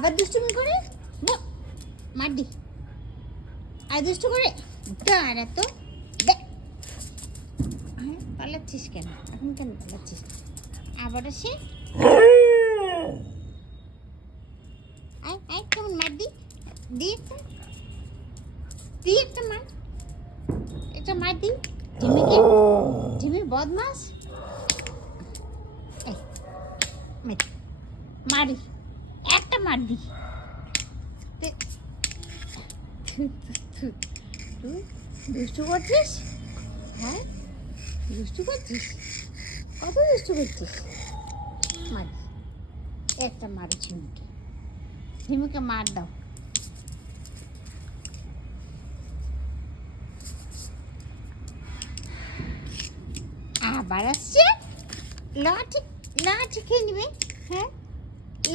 আবার দুষ্টুমি করে মার দি আর দুষ্টু করে দাঁড়া তো পালাচ্ছিস কেন এখন কেন পালাচ্ছিস আবার আসে কেমন মার দি একটা মার একটা মার দি ঝিমি বদমাস মারি একটা মার দি তুই দুষ্টু করছিস হ্যাঁ দুষ্টু করছিস কত দুষ্টু করছিস মারি একটা মারি ঝিমুকে মার দাও আবার আসছে লাঠি খেয়ে নিবে হ্যাঁ